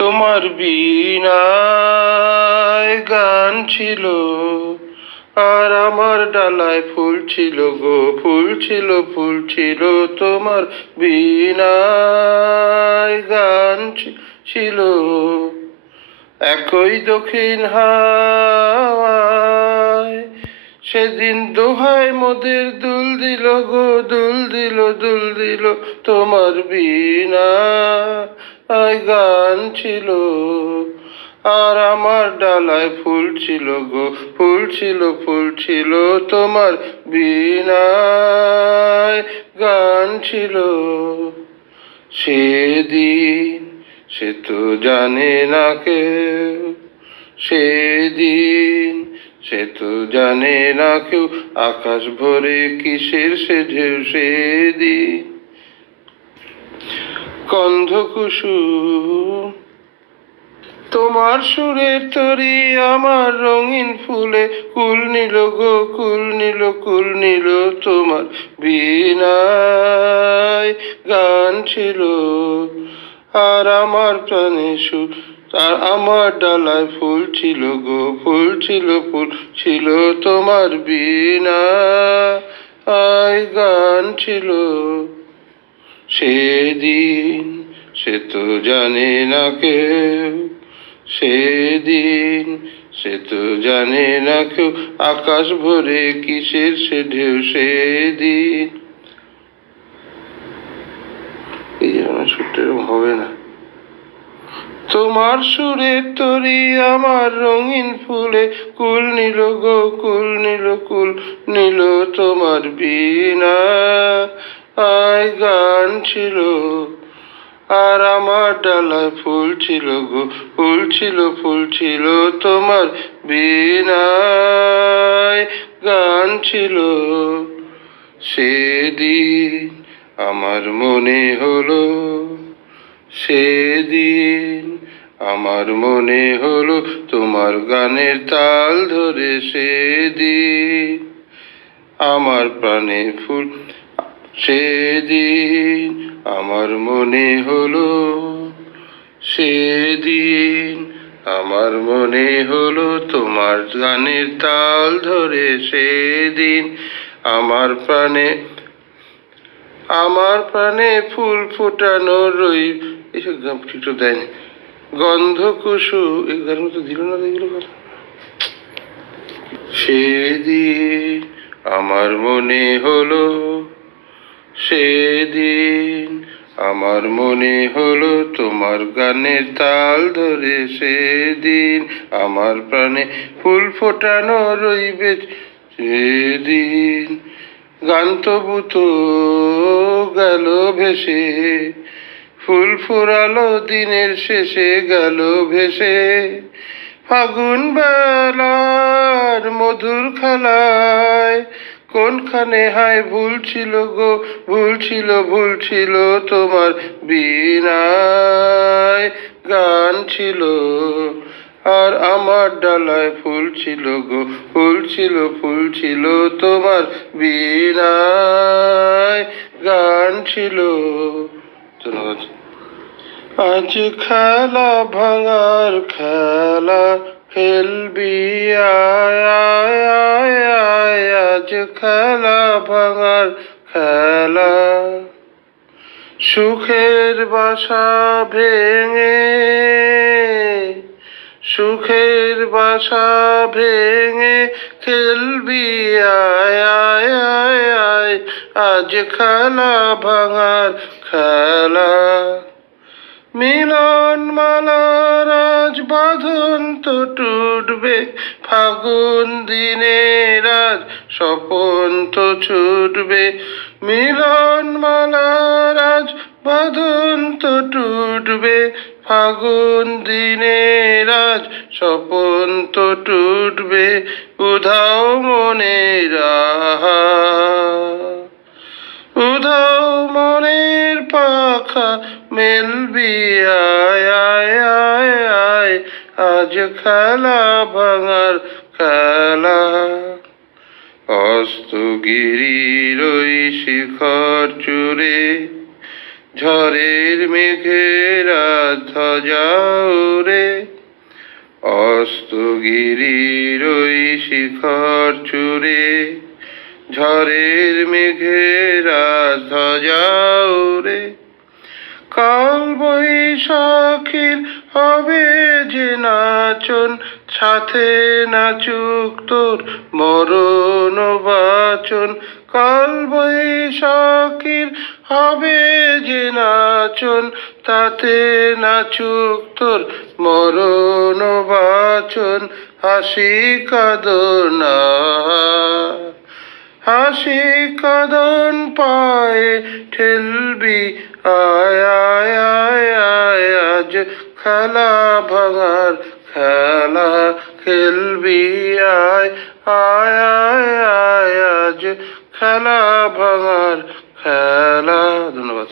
তোমার বীণায় গান ছিল, আর আমার ডালায় ফুল ছিল গো, ফুল ছিল, ফুল ছিল। তোমার বীণায় গান ছিল, একই দক্ষিণ হাওয়ায় সেদিন দোহায় মোদের দুল দিল গো, দুল দিল, দুল দিল। তোমার বীণায় গান ছিল, আর আমার ডালায় ফুল ছিল গো, ফুল ছিল, ফুল ছিল। তোমার বীণায় গান ছিল। সেদিন সে তো জানে না কেউ, সেদিন সে তো জানে না কেউ, আকাশ ভরে কিসের সে ঢেউ সেদিন। গন্ধকুসুম তোমার সুরের তরি আমার রঙিন ফুলে কুল নিল গো, কুল নিল, কুল নিল। তোমার বীণায় গান ছিল, আর আমার প্রাণে সুর, আর আমার ডালায় ফুল ছিল গো, ফুল ছিল, ফুল ছিল। তোমার বীণায় গান ছিল। সেদিন সে তো জানে না কেউ, সেদিন সে তো জানে না কেউ, আকাশ ভরে কিসের সে ঢেউ সেদিন। এই সুরটা হবে না। তোমার সুরের তরি আমার রঙিন ফুলে কুল নিল গো, কুল নিল, কুল নিল। তোমার বীণায় গান ছিল, আর আমার ডালায় ফুল ছিল গো, ফুল ছিল, ফুল ছিল। তোমার বীণায় গান ছিল। সেদিন আমার মনে হলো, সেদিন আমার মনে হলো, তোমার গানের তাল ধরে সেদিন আমার প্রাণে ফুল। সেদিন আমার মনে হলো, সেদিন আমার মনে হলো, তোমার গানের তাল ধরে সেদিন আমার প্রাণে, আমার প্রাণে ফুল ফোটানো রই। এইসব গান ঠিক দেয়নি। গন্ধকুসুম এই গান তো দিল না, দেখলো কথা। সেদিন আমার মনে হলো, সেদিন আমার মনে হলো, তোমার গানের তাল ধরে সেদিন আমার প্রাণে ফুল ফোটানো রইবে সেদিন। গান তবু তো গেল ভেসে, ফুল ফুরালো দিনের শেষে গেল ভেসে। ফাগুন বেলার মধুর খেলায় কোনখানে হায় ভুল ছিল গো, ভুল ছিল, ভুল ছিল। তোমার বীণায় গান ছিল, আর আমার ডালায় ফুল ছিল গো, ফুল ছিল, ফুল ছিল। তোমার বীণায় গান ছিল। ধন্যবাদ। আজ খেলা ভাঙার খেলা খেলবি আয়, আয়, আয়, আয়। আজ খেলা ভাঙার খেলা, সুখের বাসা ভেঙে, সুখের বাসা ভেঙে খেলবি আয়, আয়, আয়, আয়। আজ খেলা ভাঙার খেলা। মিলন মালার আজ বাঁধন তো টুটবে, ফাগুন দিনের আজ স্বপন তো ছুটবে। মিলন মালার আজ বাঁধন তো টুটবে, ফাগুন দিনের আজ স্বপন তো টুটবে। উধাও মনের আহা, উধাও মনের পাখা মেলবি আয়, আয়, আয়, আয়। আজ খেলা ভাঙার খেলা। অস্তগিরির ওই শিখর চূড়ে ঝড়ের মেঘেরা ধ্বজা ওড়ে, অস্তগিরির ওই শিখর চূড়ে। ঝড়ের মেঘেরা ধ্বজা ওড়ে, কাল বৈশাখীর হবে যে নাচন, সাথে নাচুক তোর মরণ বাচন। কাল বৈশাখীর হবে যে নাচন, তাতে নাচুক তোর মরণ বাচন। হাসি কাঁদনা, হাসি কাঁদন পায়ে ঠেলবি, আয় আয় আয় আয় আজ খেলা ভাঙার খেলা খেলবি, আয় আয় আয় আয় আজ খেলা ভাঙার খেলা। ধন্যবাদ।